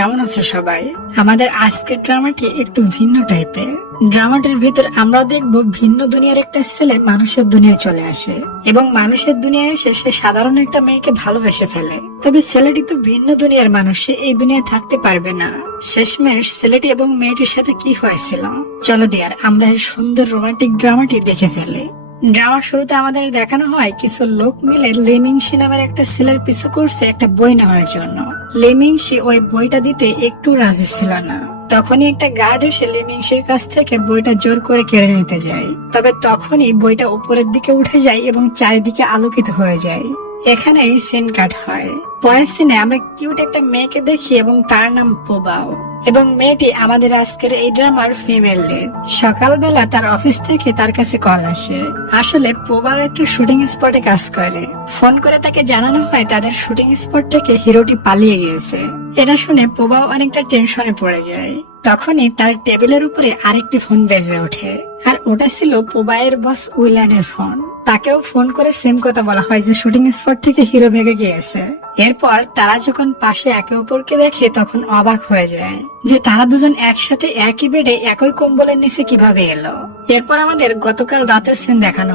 কেমন আছো সবাই? আমাদের আজকের ড্রামাটি একটু ভিন্ন টাইপের। ড্রামাটির ভিতর আমরা দেখব ভিন্ন দুনিয়ার একটা ছেলে মানুষের দুনিয়ায় চলে আসে এবং মানুষের দুনিয়ায় এসে সে সাধারণ একটা মেয়েকে ভালোবেসে ফেলে। তবে ছেলেটি তো ভিন্ন দুনিয়ার মানুষ, সে এই দুনিয়ায় থাকতে পারবে না। শেষমেশ ছেলেটি এবং মেয়েটির সাথে কি হয়েছিল, চলো ডিয়ার আমরা এই সুন্দর রোমান্টিক ড্রামাটি দেখে ফেলি। ড্রামার শুরুতে আমাদের দেখানো হয় কিছু লোক মিলে লেমিংসি নামের একটা ছেলের পিছু করছে একটা বই নেওয়ার জন্য। লেমিংসি ওই বইটা দিতে একটু রাজি ছিল না। তখনই একটা গার্ড এসে লেমিংসির কাছ থেকে বইটা জোর করে কেড়ে নিতে যায়। তবে তখনই বইটা উপরের দিকে উঠে যায় এবং চারিদিকে আলোকিত হয়ে যায়। এখানেই সিন কাট হয়। পরের সিনে আমরা কিউট একটা মেয়েকে দেখি এবং তার নাম পোবাও, এবং মেয়েটি আমাদের আজকের এই ড্রামার ফিমেল লিড। সকালবেলা তার অফিস থেকে তার কাছে কল আসে। আসলে পোবাও একটা শুটিং স্পটে কাজ করে। ফোন করে তাকে জানানো হয় তাদের শুটিং স্পট থেকে হিরোটি পালিয়ে গিয়েছে। এটা শুনে পোবাও অনেকটা টেনশনে পড়ে যায়। তখনই তার টেবিলের উপরে আরেকটি ফোন বেজে ওঠে, আর ওটা ছিল পোবায়ের বস উইলানের ফোন। তাকেও ফোন করে সেম কথা বলা হয় যে শুটিং স্পট থেকে হিরো ভেগে গিয়েছে। এরপর তারা যখন পাশে একে অপরকে দেখে তখন অবাক হয়ে যায় যে তারা দুজন একসাথে একই বেডে একই কম্বলের নিচে কিভাবে এলো। এরপর আমাদের গতকাল রাতের সিন দেখানো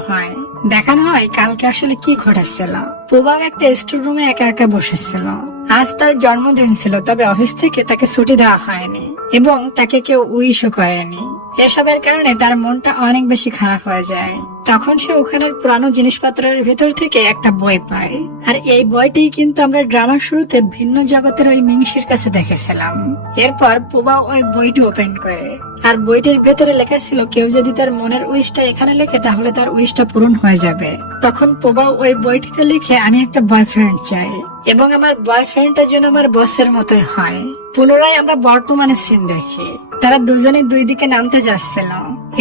হয় কালকে আসলে কি ঘটেছিল। পোবাও একটা স্টোর রুমে একা একা বসেছিল। আজ তার জন্মদিন ছিল, তবে অফিস থেকে তাকে ছুটি দেওয়া হয়নি এবং তাকে কেউ উইশও করেনি। এসবের কারণে তার মনটা অনেক বেশি খারাপ হয়ে যায়। তখন সে ওখানের পুরানো জিনিসপত্রের ভেতর থেকে একটা বই পায়, আর এই বইটি কিন্তু আমরা ড্রামার শুরুতে ভিন্ন জগতের ওই মিংসির কাছে দেখেছিলাম। এরপর পোবাও ওই বইটি ওপেন করে, আর বইটির ভেতরে লেখা ছিল কেউ যদি তার মনের উইশটা এখানে লেখে তাহলে তার উইশটা পূরণ হয়ে যাবে। তখন পোবাও ওই বইটিতে লিখে আমি একটা বয়ফ্রেন্ড চাই এবং আমার বয়ফ্রেন্ডটার জন্য আমার বসের মতোই হয়। পুনরায় আমরা বর্তমানে সিন দেখি। তারা দুজনে দুই দিকে নামতে যাচ্ছিল।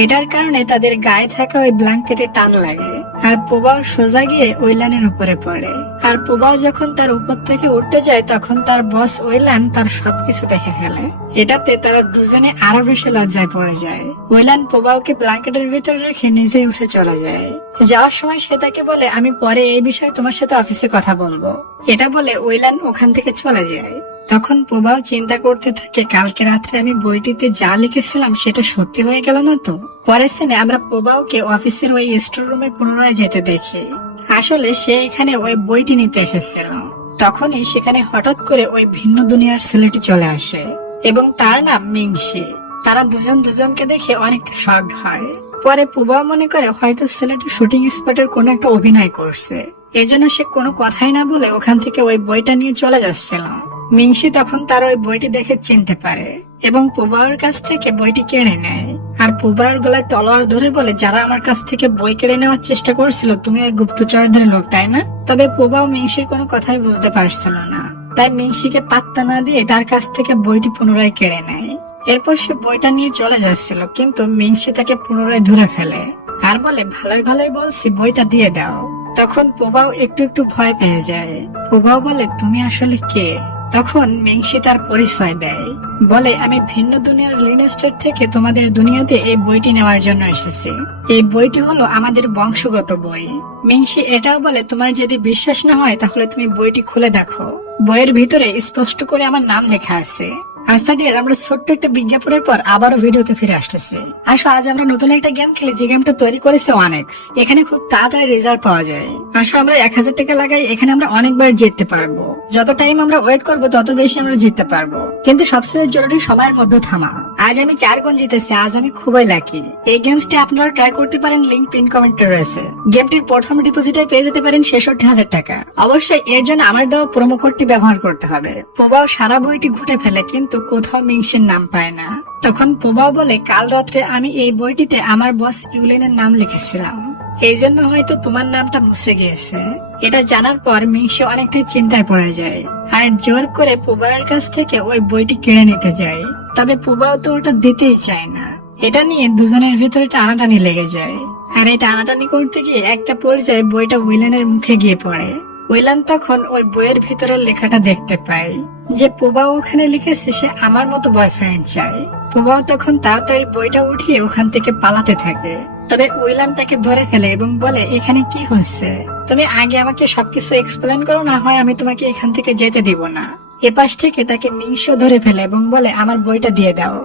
এটার কারণে তাদের গায়ে থাকা ওই ব্ল্যাঙ্কেটে টান লাগে, আর পোবাও সোজা গিয়ে ওইলানের উপরে পড়ে। আর পোবাও যখন তার উপর থেকে উঠতে যায় তখন তার বস ওইলান তার সবকিছু দেখে ফেলে। এটাতে তারা দুজনে আরো বেশি লজ্জায় পড়ে যায়। ওইলান পোবাওকে ব্ল্যাঙ্কেটের ভিতরে রেখে নিজেই উঠে চলে যায়। যাওয়ার সময় সে তাকে বলে আমি পরে এই বিষয়ে তোমার সাথে অফিসে কথা বলবো। এটা বলে ওইলান ওখান থেকে চলে যায়। তখন পোবাও চিন্তা করতে থাকে কালকে রাত্রে আমি বইটিতে যা লিখেছিলাম সেটা সত্যি হয়ে গেল না তো। পরের দিনে আমরা পোবাওকে অফিসের ওই স্টোর রুমে পুনরায় যেতে দেখি। আসলে সে এখানে ওই বইটি নিতে এসেছিল। তখনই সেখানে হঠাৎ করে ওই ভিন্ন দুনিয়ার ছেলেটি চলে আসে এবং তার নাম মিংসি। তারা দুজন দুজনকে দেখে অনেকটা শকড হয়। পরে পোবাও মনে করে হয়তো ছেলেটি শুটিং স্পটের কোনো একটা অভিনয় করছে, এজন্য সে কোনো কথাই না বলে ওখান থেকে ওই বইটা নিয়ে চলে যাচ্ছিল। মিংসি তখন তার ওই বইটি দেখে চিনতে পারে এবং পোবাওর কাছ থেকে বইটি কেড়ে নেয়। আর পোবাওর গলায় তলোয়ার ধরে বলে যারা আমার কাছ থেকে বই কেড়ে নেওয়ার চেষ্টা করছিল তুমি ওই গুপ্তচরদের লোক, তাই না? তবে পোবাও মিংসির কোনো কথাই বুঝতে পারছিল না, তাই মিংসিকে পাত্তা না দিয়ে তার কাছ থেকে বইটি পুনরায় কেড়ে নেয়। এরপর সে বইটা নিয়ে চলে যাচ্ছিল, কিন্তু মিংসি তাকে পুনরায় ধরে ফেলে আর বলে ভালোই ভালোই বলছি বইটা দিয়ে দাও। তখন পোবাও একটু একটু ভয় পেয়ে যায়। পোবাও বলে তুমি আসলে কে? তখন মিংসি তার পরিচয় দেয়, বলে আমি ভিন্ন দুনিয়ার লিনেস্টেট থেকে তোমাদের দুনিয়াতে এই বইটি নেওয়ার জন্য এসেছি। এই বইটি হলো আমাদের বংশগত বই। মিংসি এটাও বলে তোমার যদি বিশ্বাস না হয় তাহলে তুমি বইটি খুলে দেখো, বইয়ের ভিতরে স্পষ্ট করে আমার নাম লেখা আছে। আমরা ছোট্ট একটা বিজ্ঞাপনের পর আবারও ভিডিওতে ফিরে আসতেছি। আসো আজ আমরা নতুন একটা গেম খেলি, যে গেমটা তৈরি করেছে 1x। এখানে খুব তাড়াতাড়ি রেজাল্ট পাওয়া যায়। আসো আমরা 1000 টাকা লাগাই, এখানে আমরা অনেকবার জিততে পারবো। যত টাইম আমরা ওয়েট করবো তত বেশি আমরা জিততে পারবো, কিন্তু সবচেয়ে জরুরি সময়ের মধ্যে থামা। আজ আমি 4 গুণ জিতেছি, আজ আমি খুবই লাকি। এই গেমসটি আপনারা ট্রাই করতে পারেন, লিঙ্ক পিন কমেন্টে রয়েছে। গেমটির প্রথম ডিপোজিটে পেয়ে যেতে পারেন 66,000 টাকা। অবশ্যই এর জন্য আমার দেওয়া প্রোমো কোডটি ব্যবহার করতে হবে। পোবাও সারা বইটি ঘুটে ফেলে কিন্তু কোথাও মিংসির নাম পায় না। তখন পোবাও বলে কাল রাত্রে আমি এই বইটিতে আমার বস ইউলিনের নাম লিখেছিলাম, এই জন্য হয়তো তোমার নামটা মুছে গিয়েছে। এটা জানার পর মিংসি অনেকটাই চিন্তায় পড়ে যায় আর জোর করে পোবাওয়ের কাছ থেকে ওই বইটি কেড়ে নিতে যায়। তবে পোবাও তো ওটা দিতেই চায় না। এটা নিয়ে দুজনের ভিতরে টানাটানি লেগে যায়, আর এই টানাটানি করতে গিয়ে একটা পর্যায়ে বইটা উইলানের মুখে গিয়ে পড়ে। উইলান তখন ওই বইয়ের ভিতরের লেখাটা দেখতে পায় যে পোবাও ওখানে লিখেছে সে আমার মতো বয়ফ্রেন্ড চায়। পোবাও তখন তাড়াতাড়ি বইটা উঠিয়ে ওখান থেকে পালাতে থাকে। তবে উইলান তাকে ধরে ফেলে এবং বলে এখানে কি হচ্ছে, তুমি আগে আমাকে সবকিছু এক্সপ্লেন করো, না হয় আমি তোমাকে এখান থেকে যেতে দিব না। এপাশ থেকে তাকে মিংসি ধরে ফেলে এবং বলে আমার বইটা দিয়ে দাও,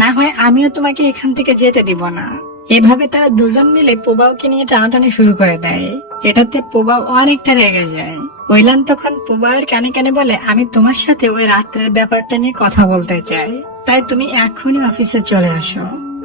না হয় আমিও তোমাকে এখান থেকে যেতে দিব না। এভাবে তারা দুজন মিলে প্রবাহকে নিয়ে টানাটানি শুরু করে দেয়। এটাতে প্রবাহ অনেকটা রেগে যায়। ওইলান তখন প্রবাহের কানে কানে বলে আমি তোমার সাথে ওই রাত্রের ব্যাপারটা নিয়ে কথা বলতে চাই, তাই তুমি এখনই অফিসে চলে আসো।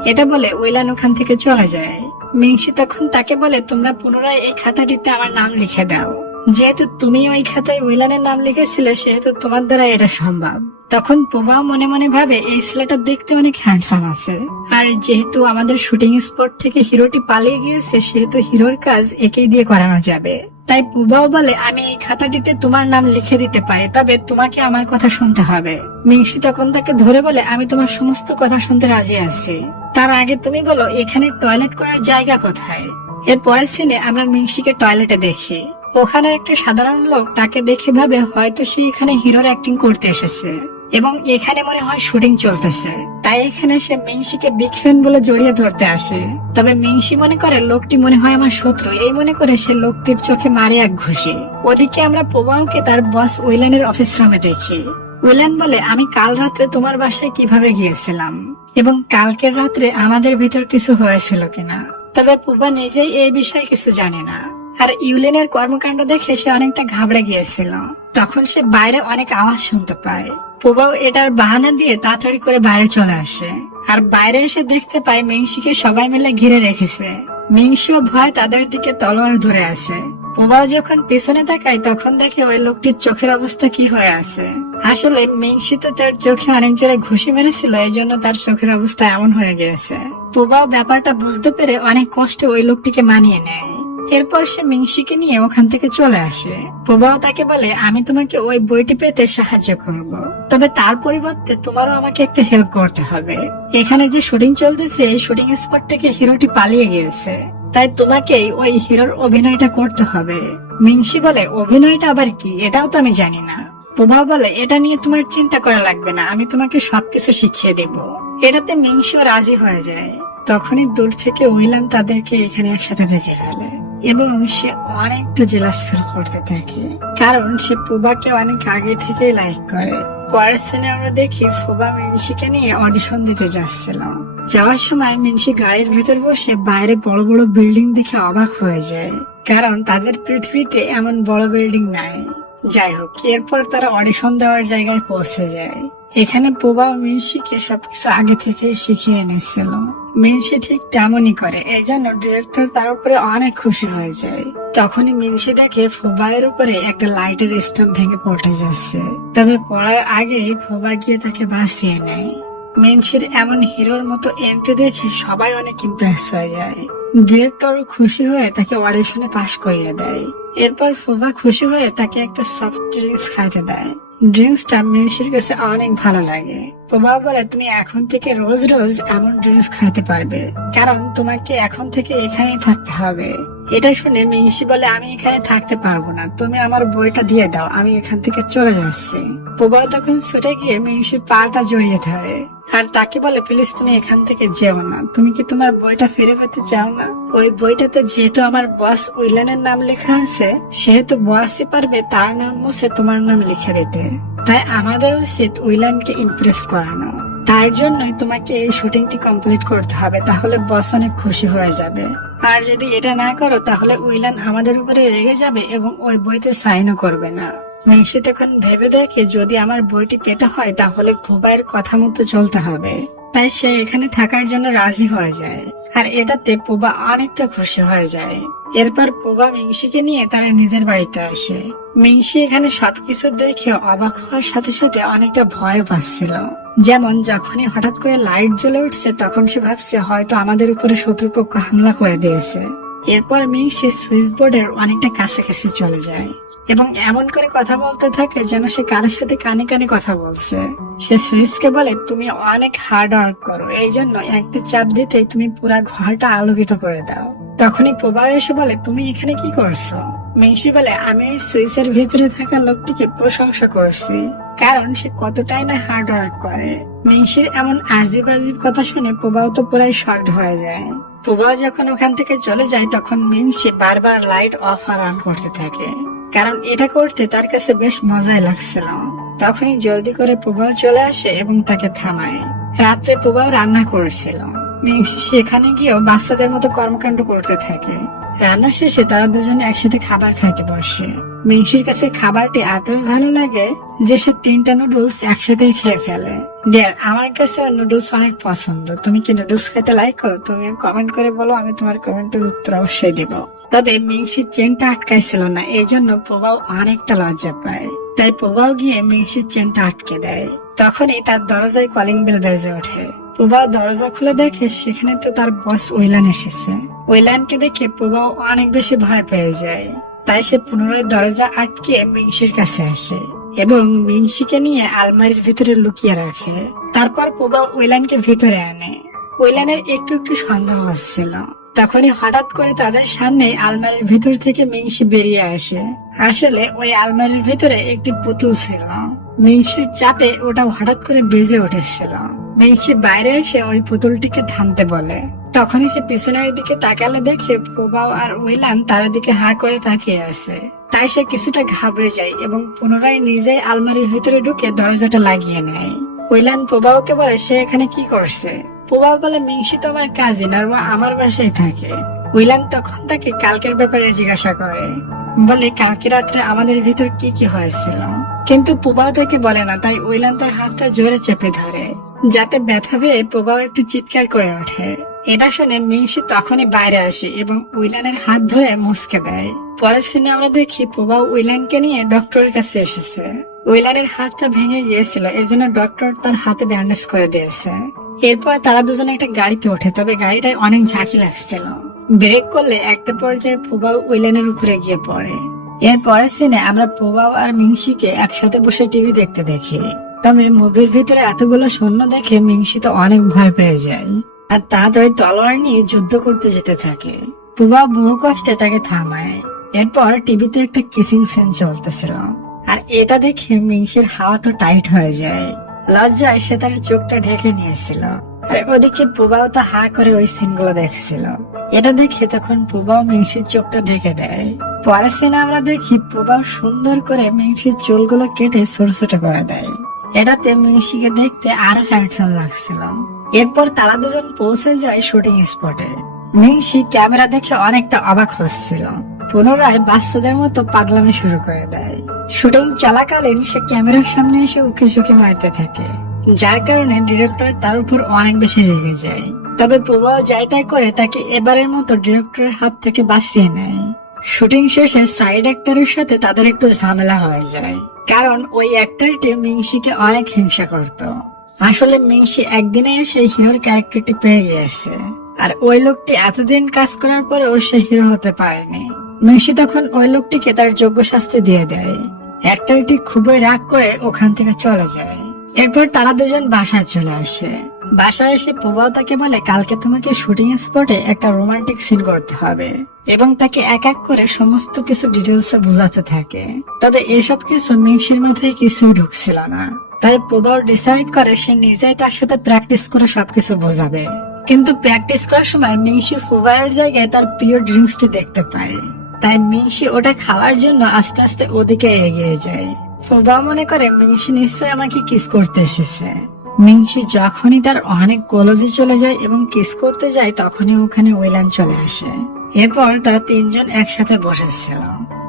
এটা বলে ওইলান ওখান থেকে চলে যায়। মিংসি তখন তাকে বলে তোমরা পুনরায় এই খাতাটিতে আমার নাম লিখে দাও, যেহেতু তুমি ওই খাতায় ওইলানের নাম লিখেছিলে সেহেতু তোমার দ্বারা এটা সম্ভব। তখন প্রবাহ মনে মনে ভাবে এই ছেলেটা দেখতে অনেক হ্যান্ডসাম আছে, আর যেহেতু আমাদের শুটিং স্পট থেকে হিরোটি পালিয়ে গিয়েছে সেহেতু হিরোর কাজ একেই দিয়ে করানো যাবে। তাই প্রবাহ বলে আমি এই খাতাটিতে তোমার নাম লিখে দিতে পারি, তবে তোমাকে আমার কথা শুনতে হবে। মিংসি তখন তাকে ধরে বলে আমি তোমার সমস্ত কথা শুনতে রাজি আছি, তার আগে তুমি বলো এখানে টয়লেট করার জায়গা কোথায়। এর পরের সিনে আমরা মিংসিকে টয়লেটে দেখি। ওখানে একটা সাধারণ লোক তাকে দেখে ভাবে হয়তো সে এখানে হিরোর অ্যাক্টিং করতে এসেছে এবং এখানে মনে হয় শুটিং চলতেছে, তাই এখানে সে মিংসিকে বিগ ফ্যান বলে জড়িয়ে ধরতে আসে। তবে মিংসি মনে করে লোকটি মনে হয় আমার শত্রু, এই মনে করে সে লোকটির চোখে মারে এক ঘুষি। ওদিকে আমরা প্রবাহকে তার বস ওইলানের অফিস রুমে দেখি। ওইলান বলে আমি কাল রাত্রে তোমার বাসায় কিভাবে গিয়েছিলাম এবং কালকের রাত্রে আমাদের ভিতর কিছু হয়েছিল কিনা। তবে প্রভা নিজেই এই বিষয়ে কিছু জানে না, আর ইউলেনের কর্মকাণ্ড দেখে সে অনেকটা ঘাবড়ে গিয়েছিল। তখন সে বাইরে অনেক আওয়াজ শুনতে পায়। প্রভাও এটার বাহানা দিয়ে তাড়াতাড়ি করে বাইরে চলে আসে, আর বাইরে এসে দেখতে পায় মিংসিকে সবাই মিলে ঘিরে রেখেছে। মিংসিও ভয় তাদের দিকে তলোয়ার ধরে আছে। প্রভাও যখন পিছনে তাকায় তখন দেখে ওই লোকটির চোখের অবস্থা কি হয়ে আছে। আসলে মিংসি তো তার চোখে অনেক জোরে ঘুষি মেরেছিল, এই জন্য তার চোখের অবস্থা এমন হয়ে গিয়েছে। প্রভাও ব্যাপারটা বুঝতে পেরে অনেক কষ্টে ওই লোকটিকে মানিয়ে নেয়। এরপর সে মিংসিকে নিয়ে ওখান থেকে চলে আসে। প্রবাহ তাকে বলে আমি তোমাকে ওই বইটি পেতে সাহায্য করব, তবে তার পরিবর্তে তোমারও আমাকে একটা হেল্প করতে হবে। এখানে যে শুটিং চলতেছে এই শুটিং স্পট থেকে হিরোটি পালিয়ে গিয়েছে, তাই তোমাকেই ওই হিরোর অভিনয়টা করতে হবে। মিংসি বলে অভিনয়টা আবার কি, এটাও তো আমি জানি না। প্রবাহ বলে এটা নিয়ে তোমার চিন্তা করা লাগবে না, আমি তোমাকে সবকিছু শিখিয়ে দেব। এটাতে মিংসিও রাজি হয়ে যায়। তখনই দূর থেকে ওইলান তাদেরকে এখানে একসাথে দেখে ফেলে এবং সে অনেকটা জেলাস ফিল করতে থাকে, কারণ সে প্রভাকে অনেক আগে থেকে লাইক করে। পরের সিনে আমরা দেখি প্রভা মিনসিকে নিয়ে অডিশন দিতে যাচ্ছিল। যাওয়ার সময় মিনসি গাড়ির ভেতর বসে বাইরে বড় বড় বিল্ডিং দেখে অবাক হয়ে যায়, কারণ তাদের পৃথিবীতে এমন বড় বিল্ডিং নাই। যাই হোক, এরপর তারা অডিশন দেওয়ার জায়গায় পৌঁছে যায়। এখানে প্রভা মিনসিকে সবকিছু আগে থেকে শিখিয়ে এনেছিল। মিনসি ঠিক তেমনই করে, এই জন্য ডিরেক্টর তার উপরে অনেক খুশি হয়ে যায়। তখনই মিনসি দেখে ফোবায়ের উপরে একটা লাইটের স্টাম্প ভেঙে পড়ে যাচ্ছে, তবে পড়ার আগেই ফোবা গিয়ে তাকে বাঁচিয়ে নেয়। মিনসির এমন হিরোর মতো এন্ট্রি দেখে সবাই অনেক ইমপ্রেস হয়ে যায়। ডিরেক্টর খুশি হয়ে তাকে অডিশনে পাশ করিয়ে দেয়। এরপর ফোবা খুশি হয়ে তাকে একটা সফট ড্রিঙ্কস খাইতে দেয়। ড্রিঙ্কসটা মিনসির কাছে অনেক ভালো লাগে। প্রভা বলে তুমি এখন থেকে রোজ রোজ এমন ড্রিঙ্কস খাইতে পারবে, কারণ তোমাকে এখন থেকে এখানেই থাকতে হবে। এটা শুনে মিনসি বলে আমি এখানে থাকতে পারবো না, তুমি আমার বইটা দিয়ে দাও, আমি এখান থেকে চলে যাচ্ছি। প্রভা তখন ছুটে গিয়ে মিনসির পাটা জড়িয়ে ধরে আর তাকে বলে প্লিজ তুমি এখান থেকে যেও না, তুমি কি তোমার বইটা ফিরে পেতে চাও না? ওই বইটাতে যেহেতু আমার বস উইলানের নাম লেখা আছে, সেহেতু বসই পারবে তার নাম মুছে তোমার নাম লিখে দিতে। তাই আমাদের উচিত উইলানকে ইমপ্রেস করানো। তার জন্যই তোমাকে এই শুটিংটি কমপ্লিট করতে হবে, তাহলে বস অনেক খুশি হয়ে যাবে। আর যদি এটা না করো তাহলে উইলান আমাদের উপরে রেগে যাবে এবং ওই বইতে সাইনও করবে না। মিনসি তখন ভেবে দেখে যদি আমার বইটি পেতে হয় তাহলে ফোবায়ের কথা মতো চলতে হবে, তাই সে এখানে থাকার জন্য রাজি হয়ে যায়। আর এটাতে প্রভা অনেকটা খুশি হয়ে যায়। এরপর প্রভা মিংসিকে নিয়ে তারা নিজের বাড়িতে আসে। মিংসি এখানে সবকিছু দেখে অবাক হওয়ার সাথে সাথে অনেকটা ভয় পাচ্ছিল। যেমন যখনই হঠাৎ করে লাইট জ্বলে উঠছে তখন সে ভাবছে হয়তো আমাদের উপরে শত্রুপক্ষ হামলা করে দিয়েছে। এরপর মিংসি সুইচ বোর্ডের অনেকটা কাছাকাছি চলে যায় এবং এমন করে কথা বলতে থাকে যেন সে কারোর সাথে কানে কানে কথা বলছে। সে সুইচকে বলে তুমি অনেক হার্ড ওয়ার্ক করো, এই জন্য একটা চাপ দিতেই তুমি পুরা ঘরটা আলোকিত করে দাও। তখনই প্রভা এসে বলে তুমি এখানে কি করছো? মিংসি বলে আমি সুইচের ভিতরে থাকা লোকটিকে প্রশংসা করছি, কারণ সে কতটাই না হার্ড ওয়ার্ক করে। মিংসির এমন আজিব আজিব কথা শুনে প্রভাও তো পুরাই শকড হয়ে যায়। প্রভা যখন ওখান থেকে চলে যায় তখন মিংসি বারবার লাইট অফ আর অন করতে থাকে, কারণ এটা করতে তার কাছে বেশ মজাই লাগছিল। তখনই জলদি করে প্রবাল চলে আসে এবং তাকে থামায়। রাত্রে প্রবাল রান্না করেছিল, মিংসি সেখানে গিয়েও বাচ্চাদের মতো কর্মকাণ্ড করতে থাকে। রান্না শেষে তারা দুজনে একসাথে খাবার খাইতে বসে। মিংসির কাছে খাবারটি এতই ভালো লাগে যে সে 3টা নুডলস একসাথে খেয়ে ফেলে। ডিয়ার, আমার কাছে নুডলস অনেক পছন্দ। তুমি কি নুডলস খেতে লাইক করো? তুমি কমেন্ট করে বলো, আমি তোমার কমেন্টের উত্তর অবশ্যই দেব। তবে মিংসির চেনটা আটকাইছিল না, এই জন্য প্রবাও অনেকটা লজ্জা পায়। তাই প্রবাও গিয়ে মিংসির চেনটা আটকে দেয়। তখনই তার দরজায় কলিং বেল বেজে ওঠে। প্রবাও দরজা খুলে দেখে সেখানে তো তার বস ওইলান এসেছে। ওইলানকে দেখে প্রবাও অনেক বেশি ভয় পেয়ে যায়। তাই সে পুনরায় দরজা আটকে মিংসির কাছে আসে এবং মিংসিকে নিয়ে আলমারির ভিতরে লুকিয়ে রাখে। তারপর প্রবাও ওইলানকে ভিতরে আনে। ওইলানের একটু একটু সন্দেহ হচ্ছিল। তখনই হঠাৎ করে তাদের সামনে আলমারির ভিতর থেকে মিংসি বেরিয়ে আসে। আসলে ওই আলমারির ভিতরে একটি পুতুল ছিল। মিংসির চাপে ওটা হঠাৎ করে বেজে উঠেছিল। মিংসি বাইরে এসে ওই পুতুলটিকে থামতে বলে। তখনই সে পিছনের দিকে তাকালে দেখে প্রবাও আর ওইলান তার দিকে হাঁ করে তাকিয়ে আছে। তাই সে কিছুটা ঘাবড়ে যায় এবং পুনরায় নিজেই আলমারির ভিতরে ঢুকে দরজাটা লাগিয়ে নেয়। ওইলান প্রবাওকে বলে সে এখানে কি করছে। প্রবাও বলে মিংসি তো আমার কাজিন আর ও আমার বাসায় থাকে। ওইলান তখন তাকে কালকের ব্যাপারে জিজ্ঞাসা করে, বলে কালকে রাত্রে আমাদের ভিতর কি কি হয়েছিল। কিন্তু প্রবাও তাকে বলে না, তাই ওইলান তার হাতটা জোরে চেপে ধরে যাতে ব্যথা পেয়ে প্রবাও একটু চিৎকার করে ওঠে। এটা শুনে মিংসি তখনই বাইরে আসে এবং ওইলানের হাত ধরে মুচকে দেয়। পরের দিনে আমরা দেখি প্রবাও ওইলানকে নিয়ে ডক্টরের কাছে এসেছে। ওইলানের হাতটা ভেঙে গিয়েছিল, এজন্য ডক্টর তার হাতে ব্যান্ডেজ করে দিয়েছে। এরপর তারা দুজনে একটা গাড়িতে ওঠে, তবে গাড়িটায় অনেক ঝাঁকি লাগছিল। ব্রেক করলে একটা পর্যায়ে প্রবাও ওইলানের উপরে গিয়ে পড়ে। এর পরের সিনে আমরা প্রবাও আর মিংসিকে একসাথে বসে টিভি দেখতে দেখি। তবে মুভির ভিতরে এতগুলো সৈন্য দেখে মিংসি তো অনেক ভয় পেয়ে যায় আর তাড়াতাড়ি তলোয়ার নিয়ে যুদ্ধ করতে যেতে থাকে। প্রবাও বহু কষ্টে তাকে থামায়। এরপর টিভিতে একটা কিসিং সিন চলতেছিল আর এটা দেখে মিংসির হাওয়া তো টাইট হয়ে যায়। লজ্জায় সে তার চোখটা ঢেকে নিয়েছিল আর ওদিকে প্রবাও তা হা করে ওই সিনগুলো দেখছিল। এটা দেখে তখন প্রবাও মিংসির চোখটা ঢেকে দেয়। পরের সিনে আমরা দেখি প্রবাও সুন্দর করে মিংসির চুলগুলো কেটে ছোট ছোট করে দেয়। এটাতে মিংসিকে দেখতে আরো হ্যান্ডসাম লাগছিল। এরপর তারা দুজন পৌঁছে যায় শুটিং স্পটে। মিংসি ক্যামেরা দেখে অনেকটা অবাক হচ্ছিল। পুনরায় বাচ্চাদের মতো পাগলামি শুরু করে দেয়। শুটিং চলাকালীন সে ক্যামেরার সামনে এসে উকি ঝুঁকি মারতে থাকে, যার কারণে ডিরেক্টর তার উপর অনেক বেশি রেগে যায়। তবে প্রবাও যাই তাই করে তাকে এবারের মতো ডিরেক্টরের হাত থেকে বাঁচিয়ে নেয়। শুটিং শেষে সাইড অ্যাক্টরের সাথে তাদের একটু ঝামেলা হয়ে যায়, কারণ ওই অ্যাক্টরটি মিংসিকে অনেক হিংসা করত। আসলে মিংসি একদিনে এসে হিরোর ক্যারেক্টারটি পেয়ে গিয়েছে আর ওই লোকটি এতদিন কাজ করার পরেও সে হিরো হতে পারেনি। মিংসি তখন ওই লোকটিকে তার যোগ্য শাস্তি দিয়ে দেয়। অ্যাক্টরটি খুবই রাগ করে ওখান থেকে চলে যায়। এরপর তারা দুজন বাসায় চলে আসে। বাসায় এসে প্রবাও তাকে বলে কালকে তোমাকে শুটিং স্পটে একটা রোমান্টিক সিন করতে হবে এবং তাকে এক এক করে সমস্ত কিছু ডিটেলসে বোঝাতে থাকে। তবে এসব কিছু মিংসির মাথায় কিছুই ঢুকছিল না। তাই প্রবাও ডিসাইড করে সে নিজেই তার সাথে প্র্যাকটিস করে সবকিছু বোঝাবে। কিন্তু প্র্যাকটিস করার সময় মিংসি ফুবাইয়ের জায়গায় তার প্রিয় ড্রিঙ্কসটি দেখতে পায়। তাই মিংসি ওটা খাওয়ার জন্য আস্তে আস্তে ওদিকে এগিয়ে যায়। ফুবাও মনে করে মিংসি নিশ্চয়ই আমাকে কিস করতে এসেছে। মিংসি যখনই তার অনেক কলেজে চলে যায় এবং কিস করতে যায় তখনই ওখানে ওইলান চলে আসে। এরপর তারা তিনজন একসাথে বসেছিল।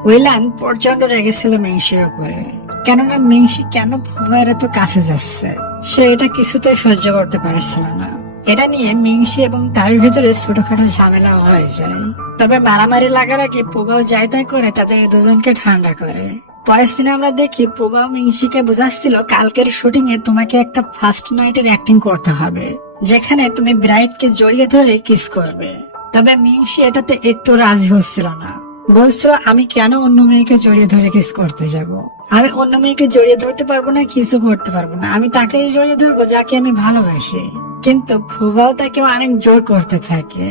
ওইলান প্রচন্ড রেগেছিল মিংসির উপরে, কেননা মিংসি কেন ফুবাইয়ের এত কাছে যাচ্ছে সে এটা কিছুতেই সহ্য করতে পারছিল না। এটা নিয়ে মিংসি এবং তার ভিতরে ছোটখাটো ঝামেলা হয়ে যায়। তবে মারামারি লাগার আগে প্রবাও যাই তাই করে তাদের দুজনকে ঠান্ডা করে। পরের দিনে আমরা দেখি প্রবাও মিংসিকে বোঝাচ্ছিল কালকের শুটিং এ তোমাকে একটা ফার্স্ট নাইটের অ্যাক্টিং করতে হবে, যেখানে তুমি ব্রাইডকে জড়িয়ে ধরে কিস করবে। তবে মিংসি এটাতে একটু রাজি হচ্ছিল না, বলছিল আমি কেন অন্য মেয়েকে জড়িয়ে ধরে কিস করতে যাব। আমি অন্য মেয়েকে জড়িয়ে ধরতে পারবো না, কিছু করতে পারবো না, আমি তাকেই জড়িয়ে ধরবো যাকে আমি ভালোবাসি। কিন্তু ফুবাও তাকে অনেক জোর করতে থাকে।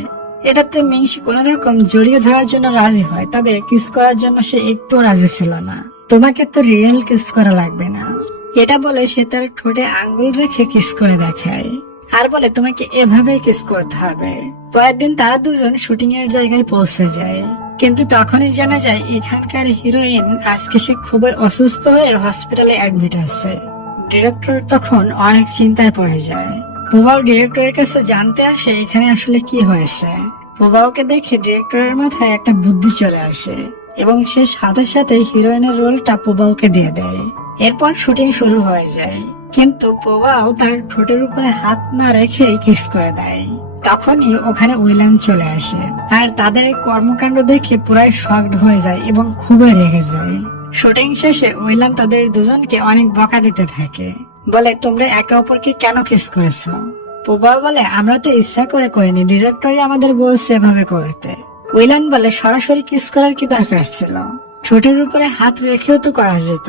এটাতে মিংসি কোন রকম জড়িয়ে ধরার জন্য রাজি হয়, তবে কিস করার জন্য সে একটু রাজি ছিল না। তোমাকে তো রিয়েল কিস করা লাগবে না, এটা বলে সে তার ঠোঁটে আঙ্গুল রেখে কিস করে দেখায় আর বলে তোমাকে এভাবেই কিস করতে হবে। পরের দিন তারা দুজন শুটিং এর জায়গায় পৌঁছে যায়। কিন্তু তখনই জানা যায় এখানকার হিরোইন আজকে সে খুবই অসুস্থ হয়ে হসপিটালে অ্যাডমিট আছে। ডিরেক্টর তখন অনেক চিন্তায় পড়ে যায়। প্রভাও ডিরেক্টরের কাছে জানতে আসে এখানে আসলে কি হয়েছে। প্রভাওকে দেখে ডিরেক্টরের মাথায় একটা বুদ্ধি চলে আসে এবং সে সাথে সাথে হিরোইনের রোলটা প্রভাওকে দিয়ে দেয়। এরপর শুটিং শুরু হয়ে যায়, কিন্তু প্রভাও তার ঠোঁটের উপরে হাত না রেখে কিস করে দেয়। তখনই ওখানে উইলান চলে আসে আর তাদের এই কর্মকাণ্ড দেখে পুরাই শকড হয়ে যায় এবং খুবই রেগে যায়। শুটিং শেষে উইলান তাদের দুজনকে অনেক বকা দিতে থাকে, বলে তোমরা একে অপরকে কেন কিস করেছো। প্রভাও বলে আমরা তো ইচ্ছা করে করিনি, ডিরেক্টরই আমাদের বলছে এভাবে করতে। উইলান বলে সরাসরি কিস করার কি দরকার ছিল, ঠোঁটের উপরে হাত রেখেও তো করা যেত।